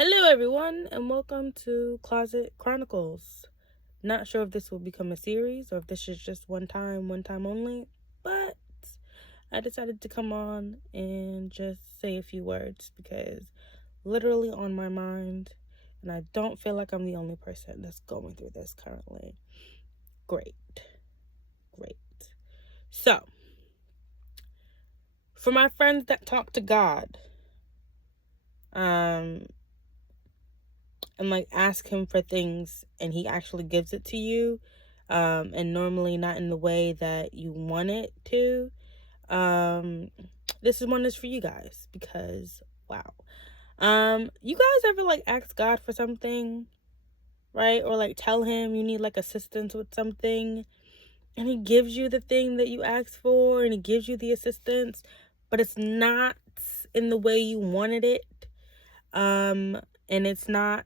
Hello, everyone, and welcome to Closet Chronicles. Not sure if this will become a series or if this is just one time only, but I decided to come on and just say a few words because literally on my mind, and I don't feel like I'm the only person that's going through this currently. Great. So, for my friends that talk to God, and like ask him for things and he actually gives it to you, and normally not in the way that you want it to, this is one that's for you guys because wow. You guys ever like ask God for something, right? Or like tell him you need like assistance with something and he gives you the thing that you asked for and he gives you the assistance, but it's not in the way you wanted it. And it's not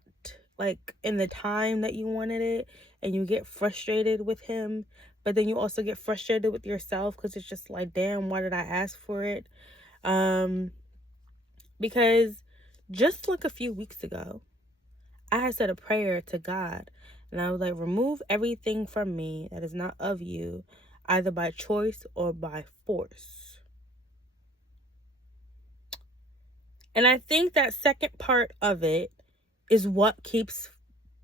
like in the time that you wanted it, and you get frustrated with him, but then you also get frustrated with yourself because it's just like, damn, why did I ask for it? Because just like a few weeks ago, I had said a prayer to God, and I was like, remove everything from me that is not of you, either by choice or by force. And I think that second part of it is what keeps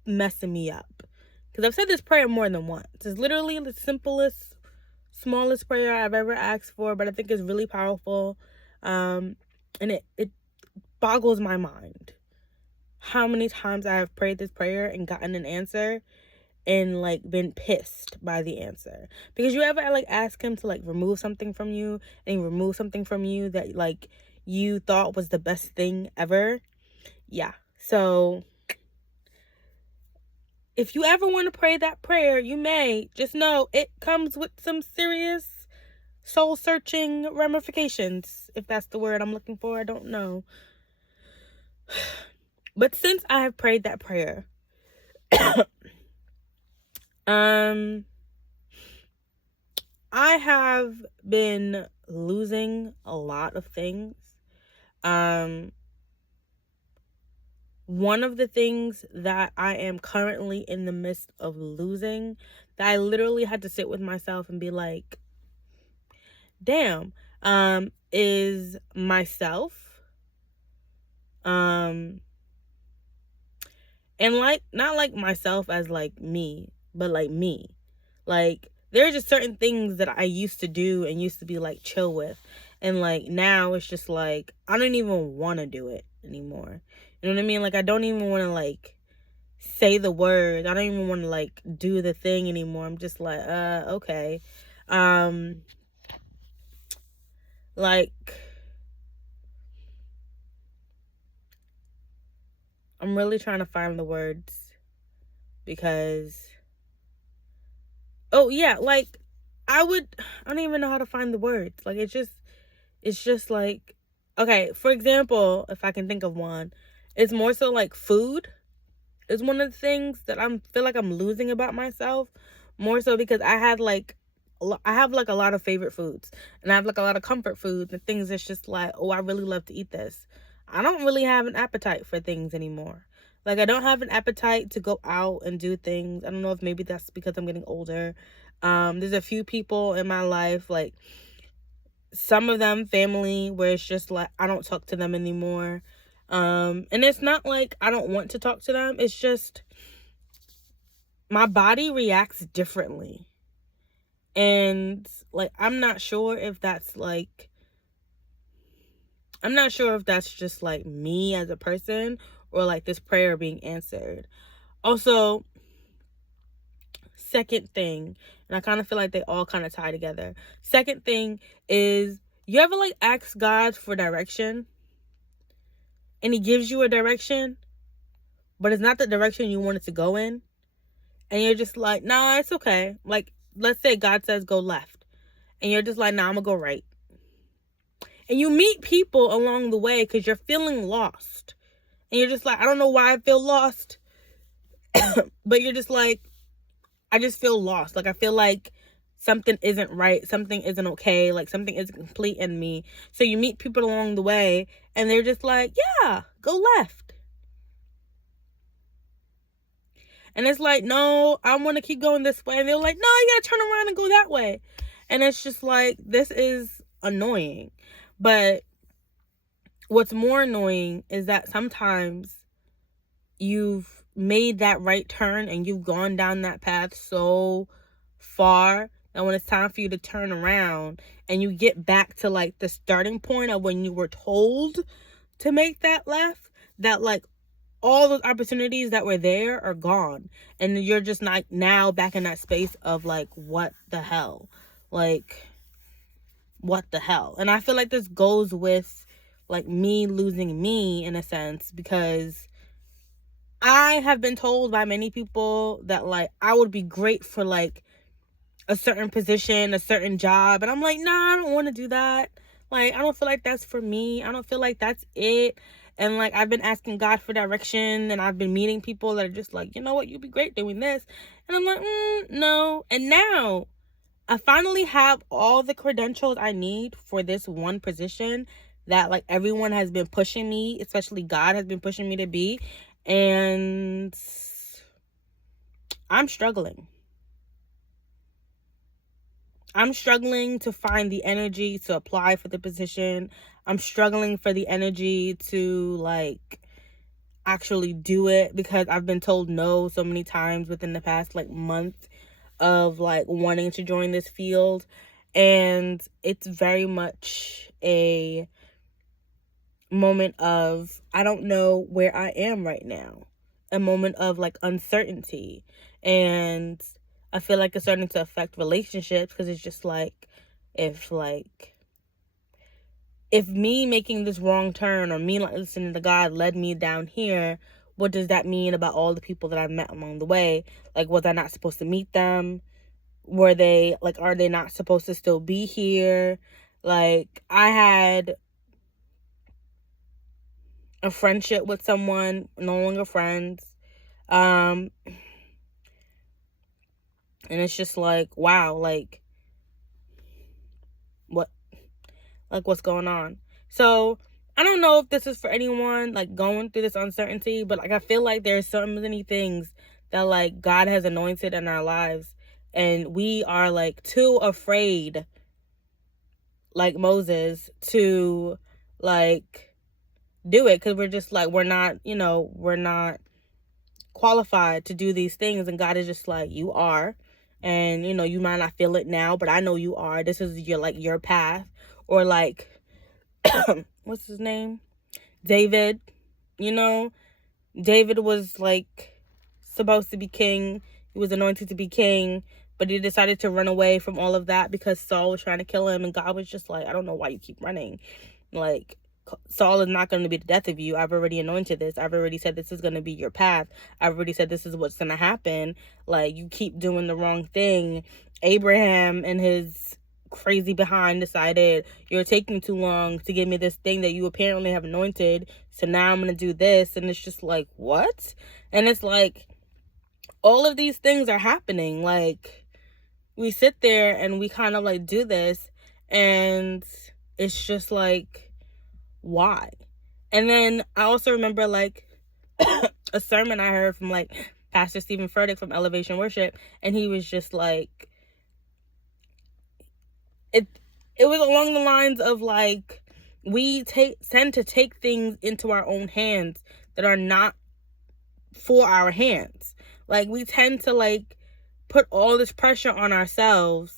messing me up. Because I've said this prayer more than once. It's literally the simplest, smallest prayer I've ever asked for, but I think it's really powerful. And it boggles my mind how many times I have prayed this prayer and gotten an answer and like been pissed by the answer. Because you ever like ask him to like remove something from you and remove something from you that like you thought was the best thing ever? Yeah. So if you ever want to pray that prayer, you may. Just know it comes with some serious soul-searching ramifications, if that's the word I'm looking for. I don't know. But since I have prayed that prayer, I have been losing a lot of things. One of the things that I am currently in the midst of losing, that I literally had to sit with myself and be like, damn, is myself. And like, not like myself as like me, but like me. Like, there are just certain things that I used to do and used to be like chill with. And like now it's just like, I don't even want to do it anymore. You know what I mean? Like, I don't even want to like say the word. I don't even want to like do the thing anymore. I'm just like, okay. Like, I'm really trying to find the words because, oh yeah, like I don't even know how to find the words. Like, it's just like, okay, for example, if I can think of one, it's more so like food is one of the things that feel like I'm losing about myself, more so because I have like a lot of favorite foods, and I have like a lot of comfort foods and things that's just like, oh, I really love to eat this. I don't really have an appetite for things anymore. Like, I don't have an appetite to go out and do things. I don't know if maybe that's because I'm getting older. There's a few people in my life, like some of them family, where it's just like I don't talk to them anymore. And it's not like I don't want to talk to them. It's just my body reacts differently. And like I'm not sure if that's just like me as a person, or like this prayer being answered. Also, second thing, and I kind of feel like they all kind of tie together. Second thing is, you ever like ask God for direction and he gives you a direction, but it's not the direction you wanted to go in, and you're just like, nah, it's okay. Like, let's say God says go left, and you're just like, nah, I'm gonna go right. And you meet people along the way because you're feeling lost, and you're just like, I don't know why I feel lost, but you're just like, I just feel lost. Like, I feel like something isn't right, something isn't okay, like something isn't complete in me. So you meet people along the way and they're just like, yeah, go left. And it's like, no, I want to keep going this way. And they're like, no, you gotta turn around and go that way. And it's just like, this is annoying. But what's more annoying is that sometimes you've made that right turn and you've gone down that path so far that when it's time for you to turn around and you get back to like the starting point of when you were told to make that left, that like all those opportunities that were there are gone, and you're just not now back in that space of like, what the hell, like, what the hell. And I feel like this goes with like me losing me in a sense, because I have been told by many people that like I would be great for like a certain position, a certain job, and I'm like, nah, I don't want to do that. Like, I don't feel like that's for me. I don't feel like that's it. And like, I've been asking God for direction, and I've been meeting people that are just like, you know what, you'd be great doing this. And I'm like, no. And now I finally have all the credentials I need for this one position that like everyone has been pushing me, especially God has been pushing me to be. And I'm struggling. I'm struggling to find the energy to apply for the position. I'm struggling for the energy to like actually do it, because I've been told no so many times within the past like month of like wanting to join this field. And it's very much a moment of, I don't know where I am right now. A moment of like uncertainty. And I feel like it's starting to affect relationships, because it's just like, if me making this wrong turn or me not listening to God led me down here, what does that mean about all the people that I've met along the way? Like, was I not supposed to meet them? Were they like, are they not supposed to still be here? Like, I had a friendship with someone, no longer friends. And it's just like, wow, like, what's going on? So I don't know if this is for anyone like going through this uncertainty, but like, I feel like there's so many things that like God has anointed in our lives, and we are like too afraid, like Moses, to like do it, because we're just like, we're not qualified to do these things. And God is just like, you are. And you might not feel it now, but I know you are. This is your path. Or like what's his name, David. David was like supposed to be king. He was anointed to be king, but he decided to run away from all of that because Saul was trying to kill him. And God was just like, I don't know why you keep running. Like, Saul is not going to be the death of you. I've already anointed this. I've already said this is going to be your path. I've already said this is what's going to happen. Like, you keep doing the wrong thing. Abraham and his crazy behind decided, you're taking too long to give me this thing that you apparently have anointed, so now I'm going to do this. And it's just like, what? And it's like, all of these things are happening. Like, we sit there and we kind of like do this, and it's just like, why? And then I also remember like a sermon I heard from like Pastor Stephen Furtick from Elevation Worship, and he was just like, it was along the lines of like, we tend to take things into our own hands that are not for our hands. Like, we tend to like put all this pressure on ourselves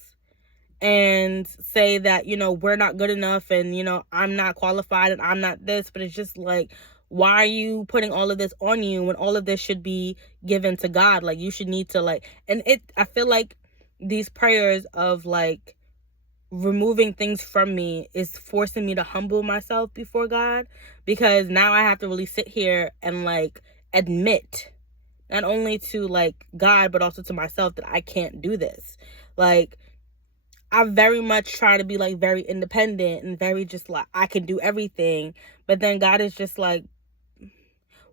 and say that, we're not good enough, and, I'm not qualified, and I'm not this. But it's just like, why are you putting all of this on you when all of this should be given to God? Like, you should need to like, and I feel like these prayers of like removing things from me is forcing me to humble myself before God, because now I have to really sit here and like admit, not only to like God, but also to myself, that I can't do this. Like, I very much try to be like very independent and very just like, I can do everything. But then God is just like,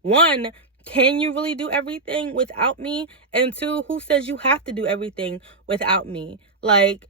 one, can you really do everything without me? And two, who says you have to do everything without me? Like,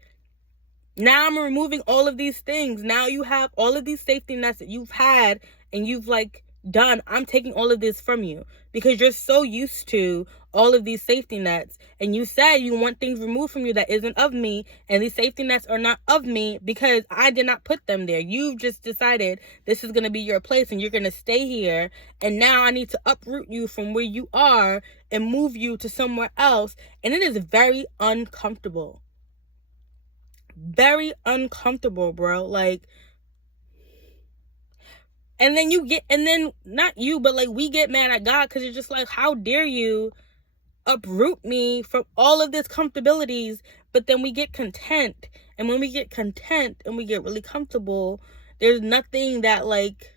now I'm removing all of these things. Now you have all of these safety nets that you've had, and you've like done, I'm taking all of this from you because you're so used to all of these safety nets, and you said you want things removed from you that isn't of me, and these safety nets are not of me because I did not put them there. You've just decided this is going to be your place and you're going to stay here, and now I need to uproot you from where you are and move you to somewhere else, and it is very uncomfortable. Very uncomfortable, bro. Like, and then not you, but like we get mad at God because it's just like, how dare you uproot me from all of this comfortabilities? But then we get content, and when we get content and we get really comfortable, there's nothing that like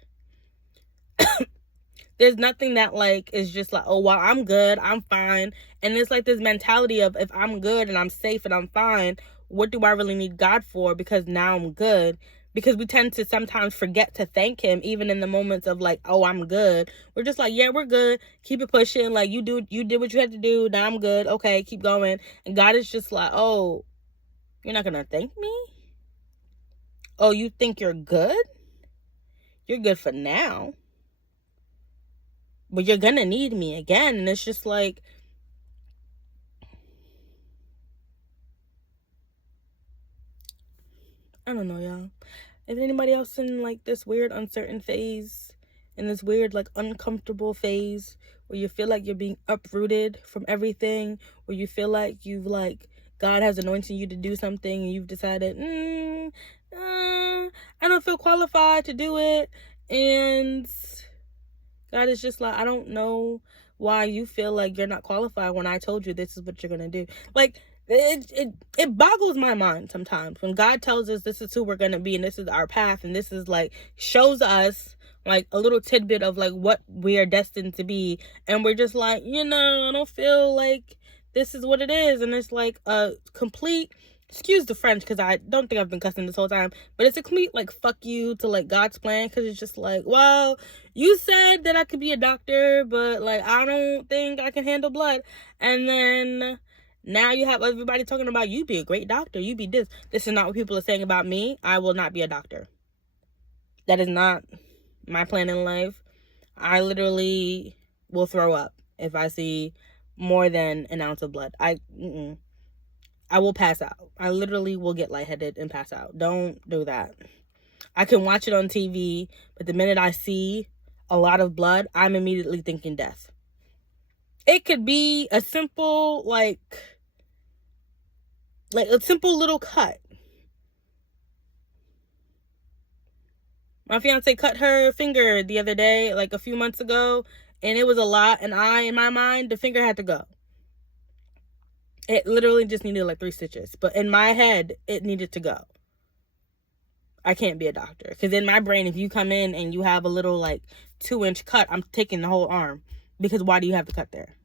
is just like, oh well, I'm good, I'm fine. And it's like this mentality of, if I'm good and I'm safe and I'm fine, what do I really need God for? Because now I'm good. Because we tend to sometimes forget to thank him, even in the moments of like, oh, I'm good. We're just like, yeah, we're good. Keep it pushing. Like, you did what you had to do. Now I'm good. Okay, keep going. And God is just like, oh, you're not going to thank me? Oh, you think you're good? You're good for now. But you're going to need me again. And it's just like, I don't know, y'all. Is anybody else in like this weird uncertain phase, in this weird like uncomfortable phase, where you feel like you're being uprooted from everything, where you feel like you've like God has anointed you to do something and you've decided, I don't feel qualified to do it, and God is just like, I don't know why you feel like you're not qualified when I told you this is what you're gonna do. Like, it boggles my mind sometimes when God tells us this is who we're gonna be and this is our path, and this is like shows us like a little tidbit of like what we are destined to be, and we're just like, I don't feel like this is what it is. And it's like a complete, excuse the French because I don't think I've been cussing this whole time, but it's a complete like fuck you to like God's plan, because it's just like, well, you said that I could be a doctor, but like I don't think I can handle blood. And then now you have everybody talking about you be a great doctor, you be this. This is not what people are saying about me. I will not be a doctor. That is not my plan in life. I literally will throw up if I see more than an ounce of blood. I will pass out. I literally will get lightheaded and pass out. Don't do that. I can watch it on TV, but the minute I see a lot of blood, I'm immediately thinking death. It could be a simple, like a simple little cut. My fiance cut her finger the other day, like a few months ago, and it was a lot, and in my mind, the finger had to go. It literally just needed like 3 stitches, but in my head, it needed to go. I can't be a doctor, because in my brain, if you come in and you have a little like 2-inch cut, I'm taking the whole arm, because why do you have to cut there?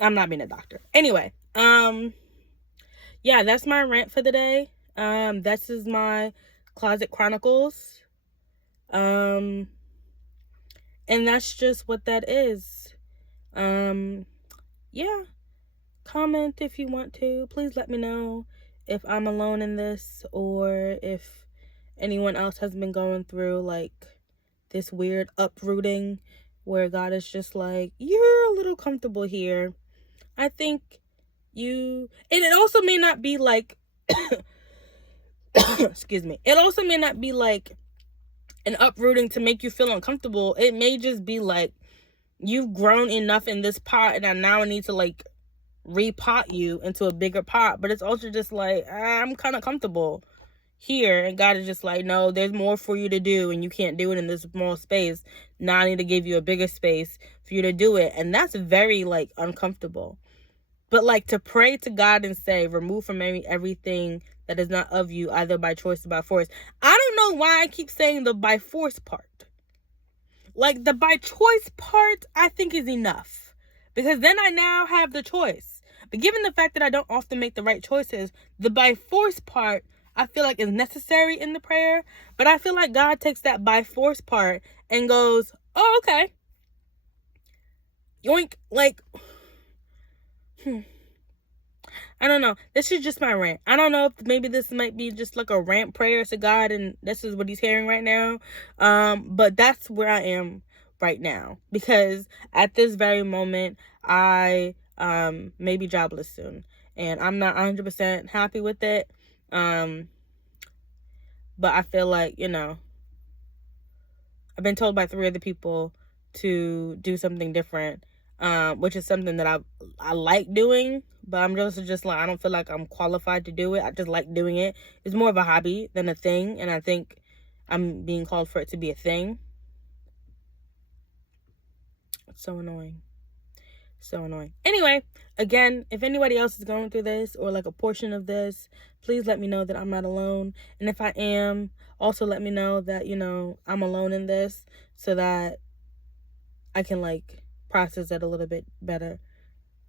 I'm not being a doctor. Anyway, yeah, that's my rant for the day. This is my closet chronicles. And that's just what that is. Yeah. Comment if you want to. Please let me know if I'm alone in this, or if anyone else has been going through like this weird uprooting where God is just like, you're a little comfortable here. I think and it also may not be like excuse me. It also may not be like an uprooting to make you feel uncomfortable. It may just be like, you've grown enough in this pot and now I need to like repot you into a bigger pot. But it's also just like, I'm kind of comfortable here, and God is just like, no, there's more for you to do, and you can't do it in this small space. Now I need to give you a bigger space for you to do it. And that's very like uncomfortable. But like, to pray to God and say, remove from everything that is not of you, either by choice or by force. I don't know why I keep saying the by force part. Like, the by choice part, I think is enough, because then I now have the choice. But given the fact that I don't often make the right choices, the by force part, I feel like is necessary in the prayer. But I feel like God takes that by force part and goes, oh, okay. Yoink. Like, I don't know. This is just my rant. I don't know if maybe this might be just like a rant prayer to God and this is what he's hearing right now. But that's where I am right now, because at this very moment I may be jobless soon and I'm not 100% happy with it. But I feel like, I've been told by 3 other people to do something different, which is something that I like doing, but I'm just like, I don't feel like I'm qualified to do it. I just like doing it. It's more of a hobby than a thing, and I think I'm being called for it to be a thing. It's so annoying. So annoying. Anyway, again, if anybody else is going through this or like a portion of this, please let me know that I'm not alone. And if I am, also let me know that, I'm alone in this, so that I can like process it a little bit better.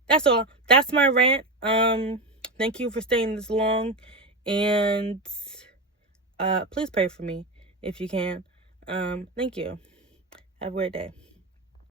That's all. That's my rant. Thank you for staying this long, and please pray for me if you can. Thank you. Have a great day.